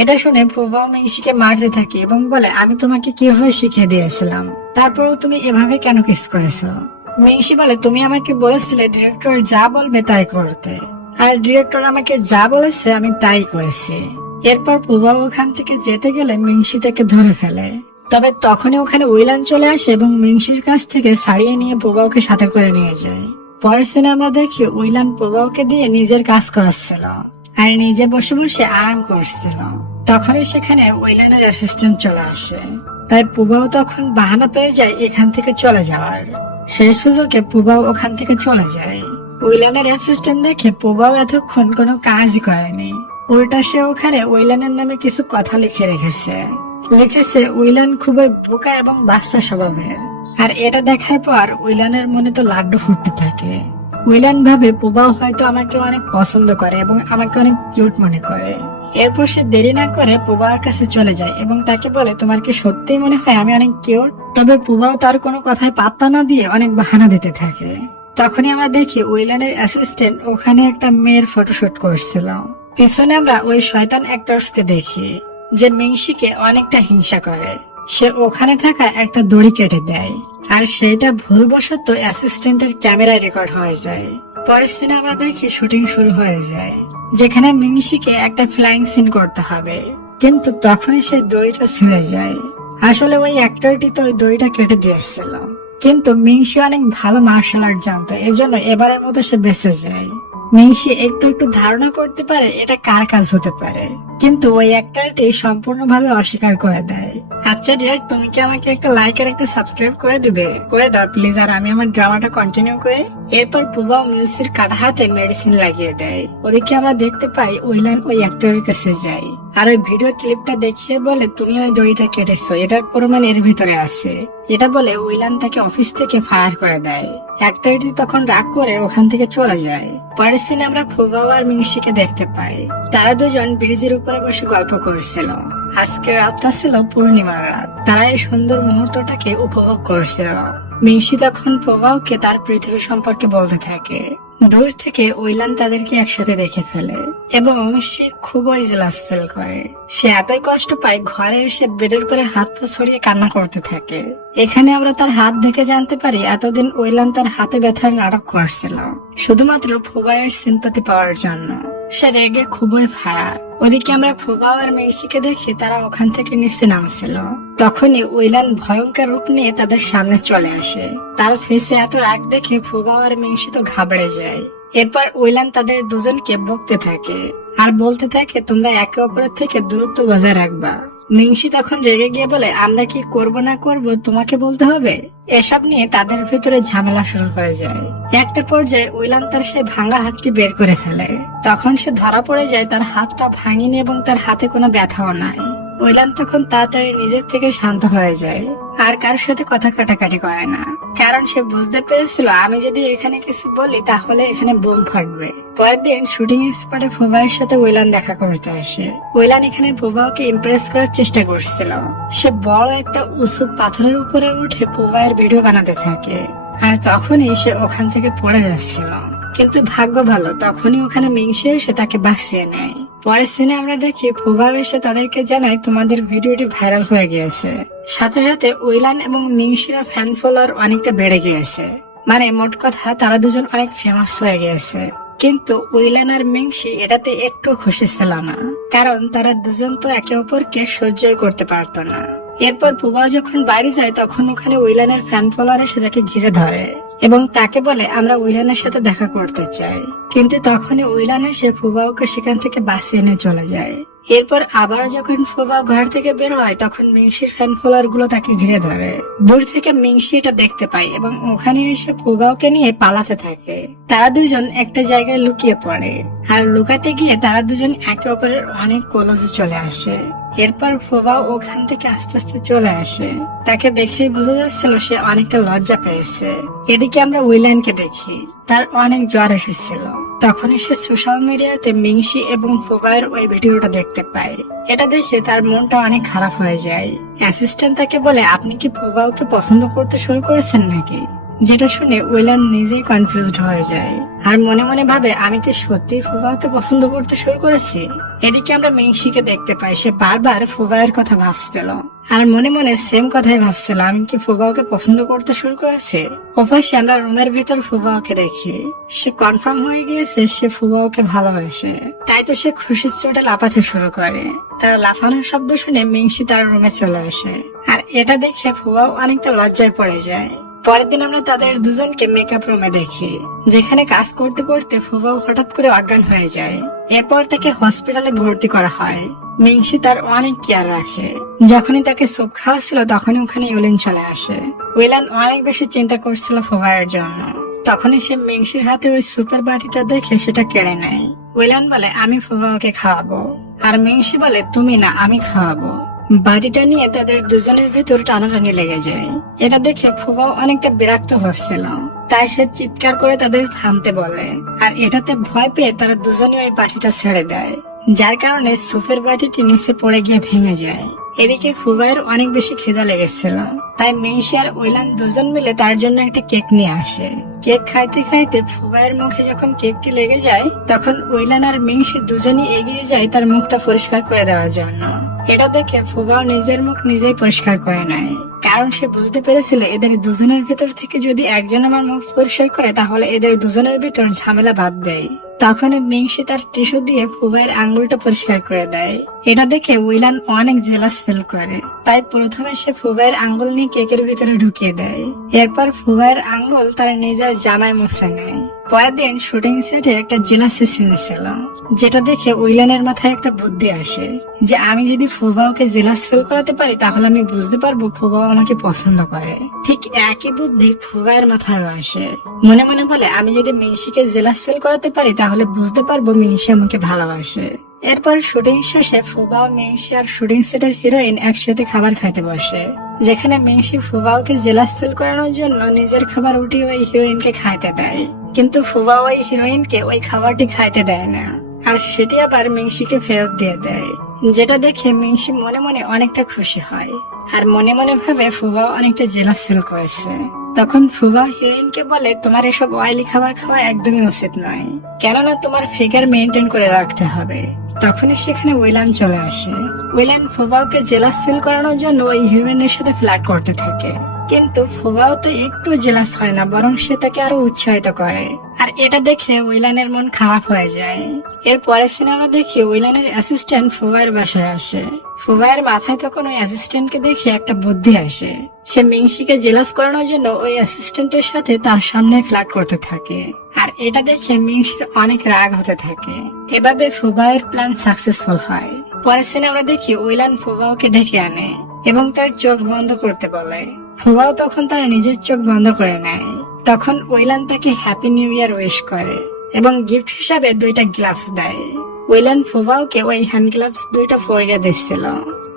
এটা শুনে প্রভাও মিংসিকে মারতে থাকে এবং বলে আমি তোমাকে কিভাবে শিখিয়ে দিয়েছিলাম, তারপরেও তুমি এভাবে কেন কিস করেছো। মিংসি বলে তুমি আমাকে বলেছিলে ডিরেক্টর যা বলবে তাই করতে, আর ডিরেক্টর আমাকে যা বলেছে আমি তাই করেছি। এরপর প্রভাও ওখান থেকে যেতে গেলে মিংসি তাকে ধরে ফেলে। তবে তখনই ওখানে উইলান চলে আসে এবং মিংসির কাছ থেকে ছাড়িয়ে নিয়ে প্রভাওকে সাথে করে নিয়ে যায়। পরের সিনে আমরা দেখি উইলান প্রভাওকে দিয়ে নিজের কাজ করাচ্ছিল আর নিজে বসে বসে আরাম করছিল। তখনই সেখানে উইলানের অ্যাসিস্ট্যান্ট চলে আসে, তাই প্রভাও তখন বাহানা পেয়ে যায় এখান থেকে চলে যাওয়ার। সেই সুযোগে প্রভাও ওখান থেকে চলে যায়। উইলানের অ্যাসিস্ট্যান্ট দেখে প্রভাও এতক্ষণ কোনো কাজই করেনি, উল্টা সে ওখানে উইলানের নামে কিছু কথা লিখে লিখেছে উইলান খুবই বোকা এবং বাচ্চা স্বভাবের। আর এটা দেখার পর উইলানের মনে তো লাড্ডু ফুটতে থাকে। উইলান ভাবে প্রভাও হয়তো আমাকে অনেক পছন্দ করে এবং আমাকে অনেক কিউট মনে করে। এরপর সে দেরি না করে প্রভার কাছে চলে যায় এবং তাকে বলে তোমার কি সত্যিই মনে হয় আমি অনেক কিউট। তবে প্রভাও তার কোনো কথায় পাত্তা না দিয়ে অনেক বাহানা দিতে থাকে। তখনই আমরা দেখি উইলানের অ্যাসিস্ট্যান্ট ওখানে একটা মেয়ের ফটোশুট করছিল। পিছনে আমরা ওই শয়তান অ্যাক্টরসকে দেখি যে মিংসিকে অনেকটা হিংসা করে। সে ওখানে থাকা একটা দড়ি কেটে দেয় আর সেটা ভুলবশত অ্যাসিস্ট্যান্টের ক্যামেরায় রেকর্ড হয়ে যায়। পরের দিন আমরা দেখি শুটিং শুরু হয়ে যায়, যেখানে মিংসিকে একটা ফ্লাইং সিন করতে হবে, কিন্তু তখনই সেই দড়িটা ছিঁড়ে যায়। আসলে ওই অ্যাক্টরটি তো ওই দড়িটা কেটে দিয়েছিল, কিন্তু মিংসি অনেক ভালো মার্শাল আর্ট জানতো, এজন্য এবারের মতো সে বেঁচে যায়। মিংসি একটু একটু ধারণা করতে পারে এটা কার কাজ হতে পারে, কিন্তু ওই অ্যাক্টরটি সম্পূর্ণভাবে অস্বীকার করে দেয়। আচ্ছা ডিয়ার, তুমি কি আমাকে একটা লাইক আর একটা সাবস্ক্রাইব করে দিবে? করে দাও প্লিজ, আর আমি আমার ড্রামাটা কন্টিনিউ করে। এরপর প্রভাও মিউজির কাটা হাতে মেডিসিন লাগিয়ে দেয়। ওদিকে আমরা দেখতে পাই উইলান ওই অ্যাক্টরের কাছে যায় আর ওই ভিডিও ক্লিপটা দেখিয়ে বলে তুমি ওই দড়িটা কেটেছো, এটার প্রমাণ এর ভিতরে আছে। এটা বলে উইলান তাকে অফিস থেকে ফায়ার করে দেয়। অ্যাক্টরটি তখন রাগ করে ওখান থেকে চলে যায়। পরের সিনে আমরা প্রভাও আর মিংসিকে দেখতে পাই। তারা দুজন ব্রিজের উপরে বসে গল্প করছিল। আজকে রাতটা ছিল পূর্ণিমার রাত, তারা এই সুন্দর মুহূর্তটাকে উপভোগ করছিল। মিংসি তখন প্রভাওকে তার পৃথিবী সম্পর্কে বলতে থাকে। দূর থেকে উইলান তাদেরকে একসাথে দেখে ফেলে এবং সে খুবই জেলাস ফিল করে। সে এতই কষ্ট পায় ঘরে এসে বেডের উপরে হাত পা ছড়িয়ে কান্না করতে থাকে। এখানে আমরা তার হাত দেখে জানতে পারি এতদিন উইলান তার হাতে ব্যথার নাটক করছিল শুধুমাত্র প্রভাবের সিম্পাতি পাওয়ার জন্য। সে রেগে খুবই ফায়ার। ওদিকে আমরা প্রভাব আর মিংসিকে দেখি তারা ওখান থেকে নিচে নামছিল। তখনই উইলান ভয়ঙ্কর রূপ নিয়ে তাদের সামনে চলে আসে। তার ফেসে এত রাগ দেখে প্রভাব আর মিংসি তো ঘাবড়ে যায়। এরপর উইলান তাদের দুজনকে বকতে থাকে আর বলতে থাকে তোমরা একে অপরের থেকে দূরত্ব বজায় রাখবা। মিংসি তখন রেগে গিয়ে বলে আমরা কি করব না করব তোমাকে বলতে হবে। এসব নিয়ে তাদের ভিতরে ঝামেলা শুরু হয়ে যায়। একটা পর্যায়ে উইলান তার সেই ভাঙা হাতটি বের করে ফেলে। তখন সে ধরা পড়ে যায় তার হাতটা ভাঙিনি এবং তার হাতে কোনো ব্যথাও নাই। উইলান তখন তাড়াতাড়ি নিজের থেকে শান্ত হয়ে যায় আর কারোর সাথে কথা কাটাকাটি করে না, কারণ সে বুঝতে পেরেছিল আমি যদি এখানে কিছু বলি তাহলে এখানে বোম ফাটবে। পরের দিন শুটিং স্পটে প্রভাবের সাথে উইলান দেখা করতে আসে। উইলান এখানে প্রভাবকে ইমপ্রেস করার চেষ্টা করছিল। সে বড় একটা উঁচু পাথরের উপরে উঠে প্রভাবের ভিডিও বানাতে থাকে আর তখনই সে ওখান থেকে পড়ে যাচ্ছিল, কিন্তু ভাগ্য ভালো তখনই ওখানে মিংসি এসে তাকে বাঁচিয়ে নেয়। পরের সিনে আমরা দেখি প্রভাব এসে তাদেরকে জানায় তোমাদের ভিডিওটি ভাইরাল হয়ে গিয়েছে। সাথে সাথে উইলান এবং মিংসিরা ফ্যান ফলোয়ার অনেকটা বেড়ে গিয়েছে, মানে মোট কথা তারা দুজন অনেক ফেমাস হয়ে গিয়েছে। কিন্তু উইলান আর মিংসি এটাতে একটু খুশি ছিল না, কারণ তারা দুজন তো একে অপরকে সহ্যই করতে পারত না। এরপর প্রভাব যখন বাইরে যায় তখন ওখানে উইলানের ফ্যান ফলোয়ার এসে তাকে ঘিরে ধরে এবং তাকে বলে আমরা উইলানের সাথে দেখা করতে চাই। কিন্তু তখনই উইলান এসে ফুবাওকে সেখান থেকে বাঁচিয়ে এনে চলে যায়। এরপর আবার যখন ফুবাও ঘর থেকে বের হয় তখন মিংসির ফ্যান ফলোয়ার গুলো তাকে ঘিরে ধরে। দূর থেকে মিংসি এটা দেখতে পায় এবং ওখানে এসে ফুবাওকে নিয়ে পালাতে থাকে। তারা দুজন একটা জায়গায় লুকিয়ে পড়ে আর লুকাতে গিয়ে তারা দুজন একে অপরের অনেক ক্লোজে চলে আসে। এরপর ফুবাও ওখান থেকে আস্তে আস্তে চলে আসে। তাকে দেখেই বোঝা যাচ্ছিল সে অনেকটা লজ্জা পেয়েছে। এদিকে আমরা উইলানকে দেখি, তার অনেক জ্বর এসেছিল। তখনই সে সোশ্যাল মিডিয়াতে মিংসি এবং ফুবাওয়ের ওই ভিডিওটা দেখতে পায়। এটা দেখে তার মনটা অনেক খারাপ হয়ে যায়। অ্যাসিস্ট্যান্ট তাকে বলে আপনি কি ফুবাওকে পছন্দ করতে শুরু করেছেন নাকি? যেটা শুনে উইলান নিজেই কনফিউজড হয়ে যায় আর মনে মনে ভাবে আমি কি সত্যি ফুবাওকে পছন্দ করতে শুরু করেছি। এদিকে আমরা মিংসিকে দেখতে পাই, সে বারবার ফুবাওয়ের কথা ভাবছিল আর মনে মনে সেম কথাই ভাবছিল আমি কি ফুবাওকে পছন্দ করতে শুরু করেছি। অবশ্যই আমরা রুমের ভিতর ফুবাওকে দেখি, সে কনফার্ম হয়ে গিয়েছে সে ফুবাওকে ভালোবাসে। তাই তো সে খুশির চোটে লাফাতে শুরু করে। তার লাফানোর শব্দ শুনে মিংসি তার রুমে চলে আসে আর এটা দেখে ফুবাও অনেকটা লজ্জায় পড়ে যায়। পরের দিন আমরা তাদের দুজনকে মেকআপ রুমে দেখি, যেখানে কাজ করতে করতে ফুবাও হঠাৎ করে অজ্ঞান হয়ে যায়। এরপর তাকে হসপিটালে ভর্তি করা হয়। মিংসি তার অনেক কেয়ার রাখে। যখনই তাকে স্যুপ খাওয়াচ্ছিল তখনই ওখানে ইউলিন চলে আসে। উইলান অনেক বেশি চিন্তা করছিল ফুবাওয়ের জন্য। তখনই সে মিংসির হাতে ওই স্যুপের বাটিটা দেখে সেটা কেড়ে নেয়। উইলান বলে আমি ফুবাওকে খাওয়াবো আর মিংসি বলে তুমি না, আমি খাওয়াবো। বাড়িটা নিয়ে তাদের দুজনের ভিতর টানাটানি লেগে যায়। এটা দেখে ফুবাও অনেকটা বিরক্ত হচ্ছিল, তাই সে চিৎকার করে তাদের থামতে বলে আর এটাতে ভয় পেয়ে তারা দুজনে ওই বাটিটা ছেড়ে দেয়, যার কারণে সুপের বাটিটি নিচে পড়ে গিয়ে ভেঙে যায়। এদিকে ফুবাইয়ের অনেক বেশি খিদা লেগেছিল, তাই মিংসি আর উইলান দুজন মিলে তার জন্য একটা কেক নিয়ে আসে। কেক খাইতে খাইতে ফুবাইয়ের মুখে যখন কেকটি লেগে যায় তখন উইলান আর মিংসি দুজনই এগিয়ে যায় তার মুখটা পরিষ্কার করে দেওয়ার জন্য। এটা দেখে ফুবাও নিজের মুখ নিজেই পরিষ্কার করে নেয়, কারণ সে বুঝতে পেরেছিল এদের দুজনের ভিতর থেকে যদি একজন আমার মুখ পরিষ্কার করে তাহলে এদের দুজনের ভিতর ঝামেলা বাঁধবে। তখন মিংসি তার টিস্যু দিয়ে ফুবাইয়ের আঙ্গুলটা পরিষ্কার করে দেয়। এটা দেখে উইলান অনেক জেলাস ফিল করে, তাই প্রথমে সে ফুবাইয়ের আঙ্গুল নিয়ে কেকের ভিতরে ঢুকিয়ে দেয়। এরপর ফুবাইয়ের আঙ্গুল তার নিজের জামায় মুছে নেয়। পরের দিন শুটিং সেটে একটা জেলাসি সিন ছিল, যেটা দেখে উইলানের মাথায় একটা বুদ্ধি আসে যে আমি যদি ফুবাওকে জেলাস ফিল করাতে পারি তাহলে আমি বুঝতে পারবো ফুবাও আমাকে পছন্দ করে। ঠিক একই বুদ্ধি ফুবাইয়ের মাথায় আসে। মনে মনে বলে আমি যদি মিংসিকে জেলাস ফিল করাতে পারি তাহলে বুঝতে পারবো মিংসি আমাকে ভালোবাসে। এরপর শুটিং শেষে ফুবাও, মিংসি আর শুটিং সেটের হিরোইন একসাথে খাবার খাইতে বসে, যেখানে মিংসি ফুবাওকে জেলাস ফিল করানোর জন্য নিজের খাবার উঠিয়ে ওই হিরোইনকে খাইতে দেয়, কিন্তু ফুবাও ওই হিরোইনকে ওই খাবারটি খাইতে দেয় না আর সেটি আবার মিংসিকে ফেরত দিয়ে দেয়। যেটা দেখে মিংসি মনে মনে অনেকটা খুশি হয় আর মনে মনে ভাবে ফুবাও অনেকটা জেলাস ফিল করেছে। তখন ফুবা হিরোইনকে বলে তোমার এসব অয়েলি খাবার খাওয়া একদমই উচিত নয়, কেননা তোমার ফিগার মেনটেন করে রাখতে হবে। তখনই সেখানে উইলান চলে আসে। উইলান ফুবাওকে জেলাস ফিল করানোর জন্য ওই হিরোইনের সাথে ফ্লার্ট করতে থাকে, কিন্তু ফুবাও তো একটু জেলাস হয় না, বরং সে তাকে আরো উৎসাহিত করে আর এটা দেখে উইলানের মন খারাপ হয়ে যায়। এর পরে সিনেমা দেখি উইলানের অ্যাসিস্ট্যান্ট ফুবাইয়ের বাসায় আসে। ফুবাইয়ের মাথায় তখন ওই অ্যাসিস্ট্যান্টকে দেখে একটা বুদ্ধি আসে। সে মিংসিকে জেলাস করানোর জন্য ওই অ্যাসিস্ট্যান্টের সাথে তার সামনে ফ্লার্ট করতে থাকে আর এটা দেখে মিংসির অনেক রাগ হতে থাকে। এভাবে ফুবাইয়ের প্ল্যান সাকসেসফুল হয়। পরের সিনেমা দেখি উইলান ফুবাওকে ডেকে আনে এবং তার চোখ বন্ধ করতে বলে। ফুবাও তখন তার নিজের চোখ বন্ধ করে নেয়। তখন উইলান তাকে হ্যাপি নিউ ইয়ার উইশ করে এবং গিফট হিসাবে 2টা গ্লাভস দেয়। উইলান ফুবাওকে ওই হ্যান্ড গ্লাভস 2টা পরিয়ে দিচ্ছিল,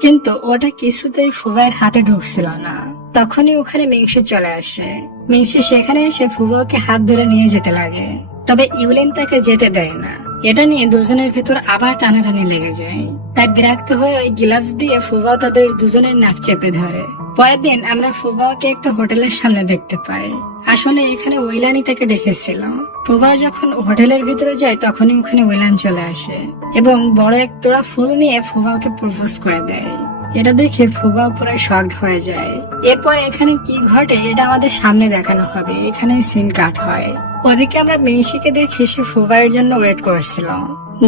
কিন্তু ওটা কিছুতেই ফুবাইয়ের হাতে ঢুকছিল না। তখনই ওখানে মিংসি চলে আসে। মিংসি সেখানে এসে ফুবাওকে হাত ধরে নিয়ে যেতে লাগে, তবে ইউলিন তাকে যেতে দেয় না। এটা নিয়ে দুজনের ভিতর আবার টানাটানি লেগে যায়। তাই বিরক্ত হয়ে ওই গ্লাভস দিয়ে ফুবাও তাদের দুজনের নাক চেপে ধরে। পরের দিন আমরা ফুবাওকে একটা হোটেলের সামনে দেখতে পাই। আসলে এখানে উইলানই তাকে ডেকেছিল। ফুবাও যখন হোটেলের ভিতরে যায় তখনই ওখানে উইলান চলে আসে এবং বড় এক তোড়া ফুল নিয়ে ফুবাওকে প্রপোজ করে দেয়। এটা দেখে ফুবাও পুরো শকড হয়ে যায়। এরপর এখানে কি ঘটে এটা আমাদের সামনে দেখানো হবে, এখানে সিন কাট হয়। ওদিকে আমরা মিংসিকে দেখি সে ফুবাইয়ের জন্য ওয়েট করছিল।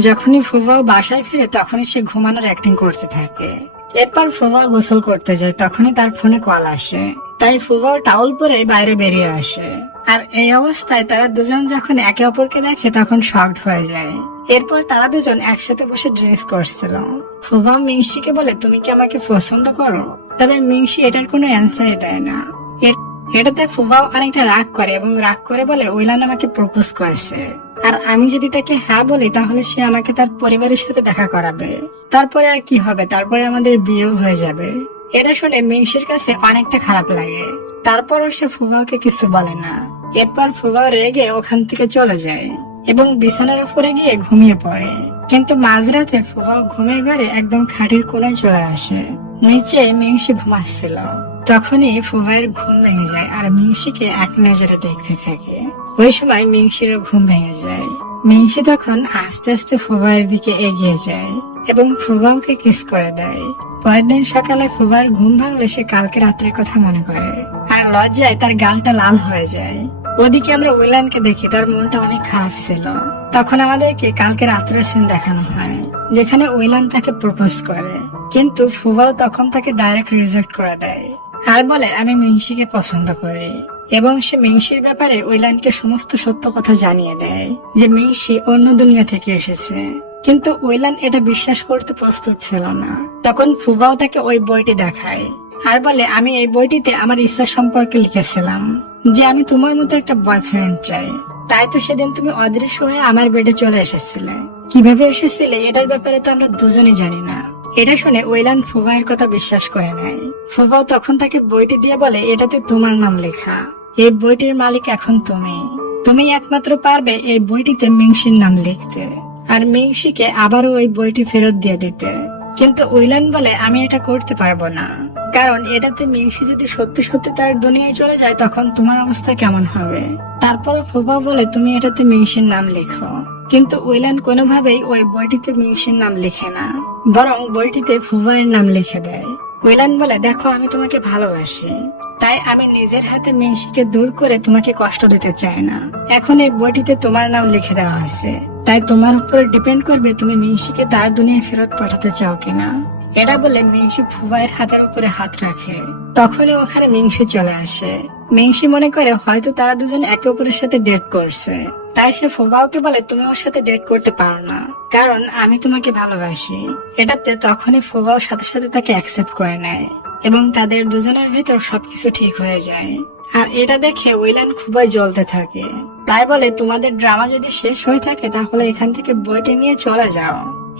যখনই ফুবাও বাসায় ফিরে তখনই সে ঘুমানোর অ্যাক্টিং করতে থাকে। এরপর ফুবাও গোসল করতে যায়, তখনই তার ফোনে কল আসে। তাই ফুবাও টাওয়াল পরে বাইরে বেরিয়ে আসে। আর এই অবস্থায় তারা দুজন যখন একে অপরকে দেখে তখন শকড হয়ে যায়। এরপর তারা দুজন একসাথে বসে ড্রিঙ্কস করছিল। ফুফাও মিংসিকে বলে, তুমি কি আমাকে পছন্দ করো? তবে মিংসি এটার কোনো অ্যান্সারই দেয় না। এটাতে ফুফাও অনেকটা রাগ করে এবং রাগ করে বলে, ওইলান আমাকে প্রপোজ করেছে, আর আমি যদি তাকে হ্যাঁ বলি তাহলে সে আমাকে তার পরিবারের সাথে দেখা করাবে। তারপরে আর কি হবে, তারপরে আমাদের বিয়েও হয়ে যাবে। এটা শুনে মিংসির কাছে অনেকটা খারাপ লাগে। তারপরও সে ফুফাওকে কিছু বলে না। এরপর ফুফাও রেগে ওখান থেকে চলে যায় এবং বিছানার উপরে গিয়ে ঘুমিয়ে পড়ে। কিন্তু মাঝরাতে ফুফাও ঘুমের ঘরে একদম খাটের কোণায় চলে আসে। নিচে মিংসি ঘুমাচ্ছিল। তখনই ফুফাইয়ের ঘুম ভেঙে যায় আর মিংসিকে এক নজরে দেখতে থাকে। ওই সময় মিংসিরও ঘুম ভেঙে যায়। মিংসি তখন আস্তে আস্তে ফুফাইয়ের দিকে এগিয়ে যায় এবং ফুফাওকে কিস করে দেয়। পরের দিন সকালে ফুফার ঘুম ভাঙলে সে কালকে রাত্রের কথা মনে করে আর লজ্জায় তার গালটা লাল হয়ে যায়। ওদিকে আমরা ওয়েলানকে দেখি, তার মনটা অনেক খারাপ ছিল। তখন আমাদেরকে কালকে রাত্রের সিন দেখানো হয় যেখানে ওয়েলান তাকে প্রপোজ করে, কিন্তু ফুফাও তখন তাকে ডাইরেক্ট রিজেক্ট করে দেয় আর বলে, আমি মিংসিকে পছন্দ করি। এবং সে মিংসির ব্যাপারে ওয়েলানকে সমস্ত সত্য কথা জানিয়ে দেয় যে মিংসি অন্য দুনিয়া থেকে এসেছে। কিন্তু ওয়েলান এটা বিশ্বাস করতে প্রস্তুত ছিল না। তখন ফুফাও তাকে ওই বইটি দেখায় আর বলে, আমি এই বইটিতে আমার ইচ্ছা সম্পর্কে লিখেছিলাম যে আমি তোমার মতো একটা বয়ফ্রেন্ড চাই। তাই তো সেদিন তুমি অদৃশ্য হয়ে আমার বেডে চলে এসেছিলে। কিভাবে এসেছিলে এটার ব্যাপারে তো আমরা দুজনেই জানি না। এটা শুনে ওয়েলান ফুফাইয়ের কথা বিশ্বাস করে নেয়। ফুফাও তখন তাকে বইটি দিয়ে বলে, এটাতে তোমার নাম লেখা, এই বইটির মালিক এখন তুমি একমাত্র পারবে এই বইটিতে মিংসির নাম লিখতে আর মিংসিকে আবারও ওই বইটি ফেরত দিয়ে দিতে। কিন্তু ওয়েলান বলে, আমি এটা করতে পারবো না, কারণ এটাতে মিংসি যদি সত্যি সত্যি তার দুনিয়ায় চলে যায় তখন তোমার অবস্থা কেমন হবে। তারপর ফুফা বলে, তুমি এটাতে মিংসির নাম লেখো। কিন্তু ওয়েলান কোনোভাবেই ওই বইটিতে মিংসির নাম লিখে না, বরং বইটিতে ফুফাইয়ের নাম লিখে দেয়। ওয়েলান বলে, দেখো আমি তোমাকে ভালোবাসি, তাই আমি নিজের হাতে মিংসিকে দূর করে তোমাকে কষ্ট দিতে চাই না। এখন এই বইটিতে তোমার নাম লিখে দেওয়া আছে, তাই তোমার উপরে ডিপেন্ড করবে তুমি মিংসিকে তার দুনিয়ায় ফেরত পাঠাতে চাও কিনা। এটা বলে মিংসি ফুফাইয়ের হাতের উপরে হাত রাখে। তখনই ওখানে মিংসি চলে আসে। মিংসি মনে করে হয়তো তারা দুজন একে অপরের সাথে ডেট করছে, তাই সে ফুফাওকে বলে, তুমি ওর সাথে ডেট করতে পারো না, কারণ আমি তোমাকে ভালোবাসি। এটাতে তখনই ফুফাও সাথে সাথে তাকে অ্যাকসেপ্ট করে নেয় এবং তাদের দুজনের ভিতর সবকিছু ঠিক হয়ে যায়। আর এটা দেখে ওয়েলান খুবই জ্বলতে থাকে। তাই বলে, তোমাদের ড্রামা যদি শেষ হয়ে থাকে তাহলে এখান থেকে বইটি নিয়ে চলে যাও।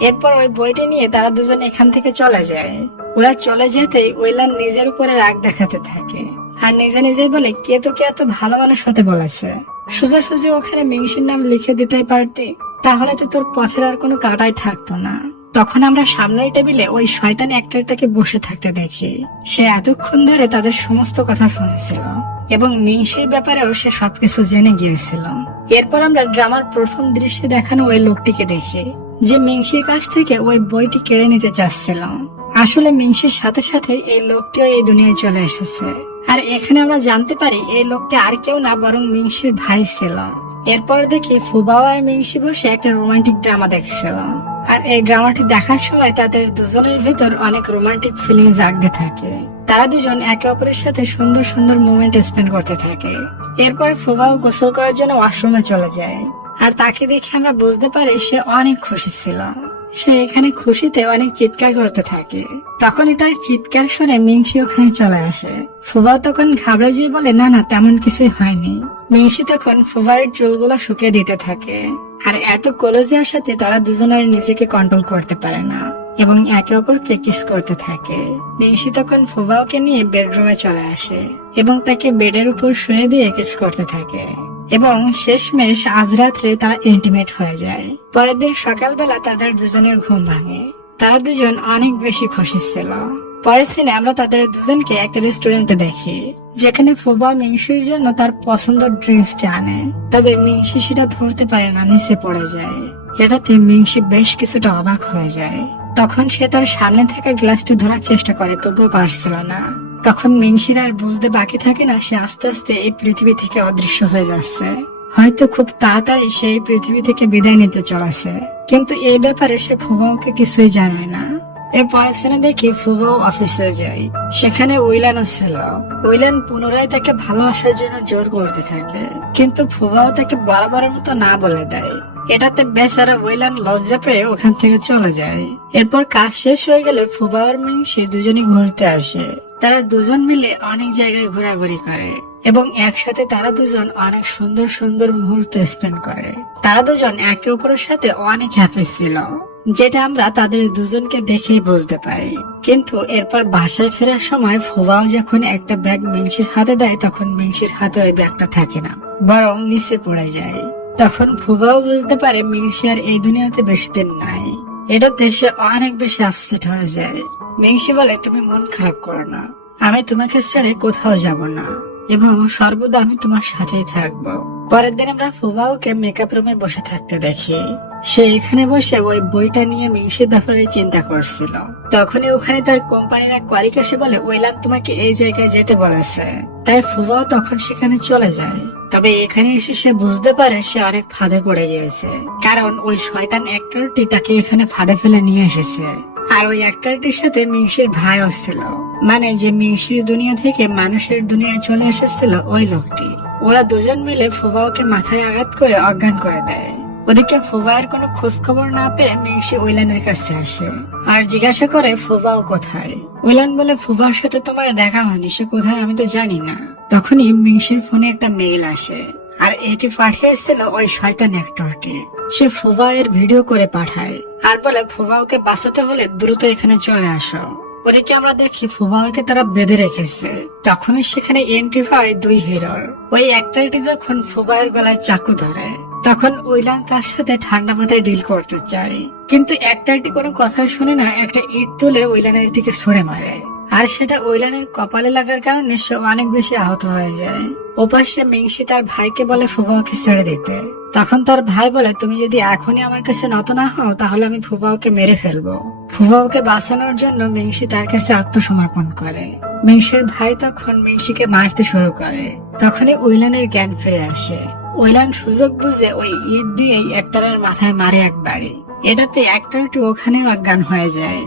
এরপর ওই বইটি নিয়ে তারা দুজন এখান থেকে চলে যায়। ওরা চলে যেতেই ওয়েলান নিজের উপরে রাগ দেখাতে থাকে আর নিজে নিজেই বলে, কে তোকে এত ভালো মানুষ হতে বলেছে? সোজাসুজি ওখানে মিংসির নাম লিখে দিতেই পারতি, তাহলে তো তোর পথের আর কোনো কাটাই থাকতো না। তখন আমরা সামনের টেবিলে ওই শয়তানি একটাকে বসে থাকতে দেখি। সে এতক্ষণ ধরে তাদের সমস্ত কথা শুনেছিল এবং মিংসির ব্যাপারেও সে সবকিছু জেনে গিয়েছিল। এরপর আমরা ড্রামার প্রথম দৃশ্যে দেখানো ওই লোকটিকে দেখি যে মিংসির কাছ থেকে ওই বইটি কেড়ে নিতে চাচ্ছিল। আসলে মিংসির সাথে সাথে এই লোকটিও এই দুনিয়ায় চলে এসেছে। আর এখানে আমরা জানতে পারি এই লোকটি আর কেউ না, বরং মিংসির ভাই ছিল। এরপর দেখি ফুবাও আর মিংসি বসে একটা রোমান্টিক ড্রামা দেখছিল। আর এই ড্রামাটি দেখার সময় তাদের দুজনের ভিতর অনেক রোমান্টিক ফিলিং জাগতে থাকে। তারা দুজন একে অপরের সাথে সুন্দর সুন্দর মোমেন্ট স্পেন্ড করতে থাকে। এরপর ফুবাও গোসল করার জন্য ওয়াশরুমে চলে যায় আর তাকে দেখে আমরা বুঝতে পারি সে অনেক খুশি ছিল। সে এখানে খুশিতে অনেক চিৎকার করতে থাকে। তখনই তার চিৎকার শুনে মিংসি ওখানে চলে আসে। ফুবা তখন ঘাবড়ে যেয়ে বলে, না না, তেমন কিছুই হয়নি। মিংসি তখন ফুবার চুলগুলো শুকিয়ে দিতে থাকে। আর এত কলেজে আসাতে তারা দুজনের নিজেকে কন্ট্রোল করতে পারে না এবং একে অপরকে কিস করতে থাকে। মিংসি তখন ফুবাওকে নিয়ে বেডরুমে চলে আসে এবং তাকে বেডের উপর শুয়ে দিয়ে কিস করতে থাকে এবং শেষমেশ আজ রাত্রে তারা ইন্টিমেট হয়ে যায়। পরের দিন সকালবেলা তাদের দুজনের ঘুম ভাঙে। তারা দুজন অনেক বেশি খুশি ছিল। পরের সিনে আমরা তাদের দুজনকে একটা রেস্টুরেন্টে দেখি যেখানে ফুবা মিংসির জন্য তার পছন্দের ড্রিঙ্কসটি আনে। তবে মিংসি সেটা ধরতে পারে না, নিচে পড়ে যায়। এটাতে মিংসি বেশ কিছুটা অবাক হয়ে যায়। তখন সে তার সামনে থাকা গ্লাসটি ধরার চেষ্টা করে, তবুও পারছিল না। তখন মিংসির আর বুঝতে বাকি থাকে না, সে আস্তে আস্তে এই পৃথিবী থেকে অদৃশ্য হয়ে যাচ্ছে। হয়তো খুব তাড়াতাড়ি সে এই পৃথিবী থেকে বিদায় নিতে চলেছে, কিন্তু এই ব্যাপারে সে ফুবাওকে কিছুই জানায় না। এরপর সিনে দেখি ফুবাও অফিসে যায়। সেখানে উইলানও ছিল। উইলান পুনরায় তাকে ভালোবাসার জন্য জোর করতে থাকে, কিন্তু ফুবাও তাকে বরাবরের মতো না বলে দেয়। এটাতে বেচারা উইলান লজ্জা পেয়ে ওখান থেকে চলে যায়। এরপর কাজ শেষ হয়ে গেলে ফুবাও আর মিংসি দুজনই ঘুরতে আসে। তারা দুজন মিলে অনেক জায়গায় ঘোরাঘুরি করে এবং একসাথে তারা দুজন অনেক সুন্দর সুন্দর মুহূর্ত স্পেন্ড করে। তারা দুজন একে অপরের সাথে অনেক হ্যাপি ছিল, যেটা আমরা তাদের দুজনকে দেখেই বুঝতে পারি। কিন্তু এরপর বাসায় ফেরার সময় ফুবাও যখন একটা ব্যাগ মিংসির হাতে দেয়, তখন মিংসির হাতে ওই ব্যাগটা থাকে না, বরং নিচে পড়ে যায়। তখন ফুবাও বুঝতে পারে মিংসি আর এই দুনিয়াতে বেশি দিন নাই। এটাতে সে অনেক বেশি আপসেট হয়ে যায়। মিংসি বলে, তুমি মন খারাপ করো না, আমি তোমাকে ছেড়ে কোথাও যাব না এবং সর্বদা আমি তোমার সাথেই থাকবো। পরের দিন আমরা ফুবাওকে মেকআপ রুমে বসে থাকতে দেখি। সে এখানে বসে ওই বইটা নিয়ে মিংসির ব্যাপারে চিন্তা করছিল। তখনই ওখানে তার কোম্পানির এক কলিগ এসে বলে, ওইলান তোমাকে এই জায়গায় যেতে বলেছে। তাই ফুবাও তখন সেখানে চলে যায়। তবে এখানে এসে সে বুঝতে পারে সে অনেক ফাঁদে পড়ে গিয়েছে, কারণ ওই শয়তান অ্যাক্টরটি তাকে এখানে ফাঁদে ফেলে নিয়ে এসেছে। আর ওই অ্যাক্টরটির সাথে মিংসির ভাইও ছিল, মানে যে মিংসির দুনিয়া থেকে মানুষের দুনিয়ায় চলে এসেছিল ওই লোকটি। ওরা দুজন মিলে ফুবাওকে মাথায় আঘাত করে অজ্ঞান করে দেয়। ওদিকে ফুবাওয়ের কোনো খোঁজ খবর না পেয়ে মিংসি উইলানের কাছে আসে আর জিজ্ঞাসা করে ফুবাও কোথায়। উইলান বলে, ফুবার সাথে তোমার দেখা হয়নি, সে কোথায় আমি তো জানি না। তখনই মিংসির ফোনে একটা মেইল আসে, আর এটি পাঠিয়েছিল ওই শয়তান অ্যাক্টরটি। সে ফুবাওয়ের ভিডিও করে পাঠায় আর বলে, ফুবাওকে বাঁচাতে হলে দ্রুত এখানে চলে আসো। ওদিকে আমরা দেখি ফুবাওকে তারা বেঁধে রেখেছে। তখনই সেখানে এন্ট্রি হয় দুই হিরোর। ওই অ্যাক্টরটি যখন ফুবাওয়ের গলায় চাকু ধরে, তখন উইলান তার সাথে ঠান্ডা মাথায় ডিল করতে চায়, কিন্তু অ্যাক্টরটি কোনো কথা শুনে না, একটা ইট তুলে উইলানের দিকে ছুড়ে মারে। আর সেটা উইলানের কপালে লাগার কারণে সে অনেক বেশি আহত হয়ে যায়। ওপাশে মিংসি তার ভাইকে বলে ফুবাওকে ছেড়ে দিতে। তখন তার ভাই বলে, তুমি যদি এখনই আমার কাছে নত না হও তাহলে আমি ফুবাওকে মেরে ফেলবো। ফুবাওকে বাঁচানোর জন্য মিংসি তার কাছে আত্মসমর্পণ করে। মিংসির ভাই তখন মিংসিকে মারতে শুরু করে। তখনই উইলানের জ্ঞান ফিরে আসে। উইলান সুযোগ বুঝে ওই ইট দিয়েই অ্যাক্টরের মাথায় মারে একবারে। এটাতে অ্যাক্টরটি ওখানেও অজ্ঞান হয়ে যায়।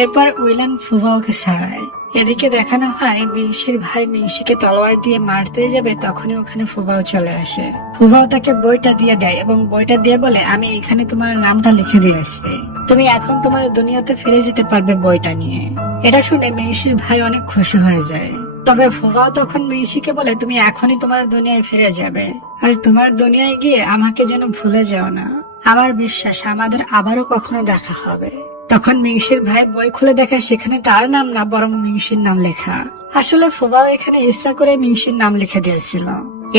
এরপর উইলান ফুবাওকে ছাড়ায়। এদিকে দেখানো হয় মিংসির ভাই মিংসিকে তলোয়ার দিয়ে মারতে যাবে, তখনই ওখানে ফুবাও চলে আসে। ফুবাও তাকে বইটা দিয়ে দেয় এবং বইটা দিয়ে বলে, আমি এখানে তোমার নামটা লিখে দিয়েছি, তুমি এখন তোমার দুনিয়াতে ফিরে যেতে পারবে বইটা নিয়ে। এটা শুনে মিংসির ভাই অনেক খুশি হয়ে যায়। তবে ফুবাও তখন মিংসিকে বলে, তুমি এখনই তোমার দুনিয়ায় ফিরে যাবে, আর তোমার দুনিয়ায় গিয়ে আমাকে যেন ভুলে যাও না। আমার বিশ্বাস আমাদের আবারও কখনো দেখা হবে। তখন মিংসির ভাই বই খুলে দেখে সেখানে তার নাম না, বরং মিংসির নাম লেখা। আসলে ফুবাও এখানে ইচ্ছা করে মিংসির নাম লিখে দিয়েছিল।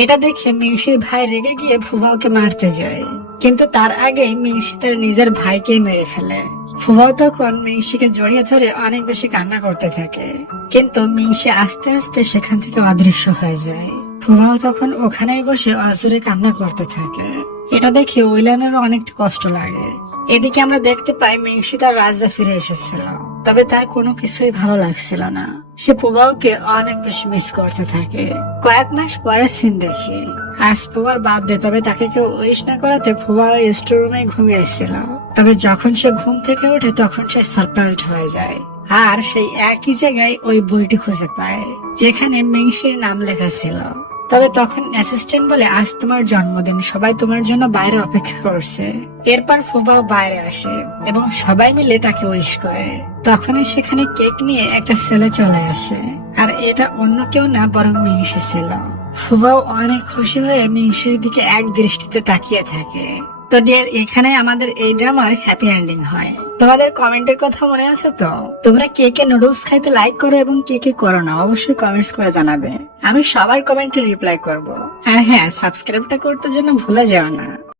এটা দেখে মিংসির ভাই রেগে গিয়ে ফুবাওকে মারতে যায়, কিন্তু তার আগেই মিংসি তার নিজের ভাইকে মেরে ফেলে। ফুবাও তখন মিংসিকে জড়িয়ে ধরে অনেক বেশি কান্না করতে থাকে, কিন্তু মিংসি আস্তে আস্তে সেখান থেকে অদৃশ্য হয়ে যায়। ফুবাও তখন ওখানেই বসে অজরে কান্না করতে থাকে। এটা দেখে উইলানেরও অনেকটা কষ্ট লাগে। এদিকে আমরা দেখতে পাই মিংসি তার রাজ্যে ফিরে এসেছিল, তবে তার কোনো কিছুই ভালো লাগছিল না। সে ফুবাওকে অনেক বেশি মিস করতে থাকে। কয়েক মাস পরে সিন দেখি আজ ফুবার বার্থডে, তবে তাকে কেউ উইশ না করাতে ফুবাও স্টোর রুমে ঘুমিয়েছিল। তবে যখন সে ঘুম থেকে ওঠে তখন সে সারপ্রাইজড হয়ে যায় আর সেই একই জায়গায় ওই বইটি খুঁজে পায় যেখানে মিংসির নাম লেখা ছিল। তবে তখন অ্যাসিস্ট্যান্ট বলে, আজ তোমার জন্মদিন, সবাই তোমার জন্য বাইরে অপেক্ষা করছে। এরপর ফুবাও বাইরে আসে এবং সবাই মিলে তাকে উইশ করে। তখনই সেখানে কেক নিয়ে একটা ছেলে চলে আসে, আর এটা অন্য কেউ না, বরং মিংসি ছিল। ফুবাও অনেক খুশি হয়ে মিংসির দিকে এক দৃষ্টিতে তাকিয়ে থাকে। তো ডিয়ার, এখানে আমাদের এই ড্রামার হ্যাপি এন্ডিং হয়। তোমাদের কমেন্টের কথা মনে আছে তো? তোমরা কে কে নুডলস খাইতে লাইক করো এবং কে কে করো না অবশ্যই কমেন্টস করে জানাবে। আমি সবার কমেন্টে রিপ্লাই করব। আর হ্যাঁ, সাবস্ক্রাইবটা করতে জন্য ভুলে যাও না।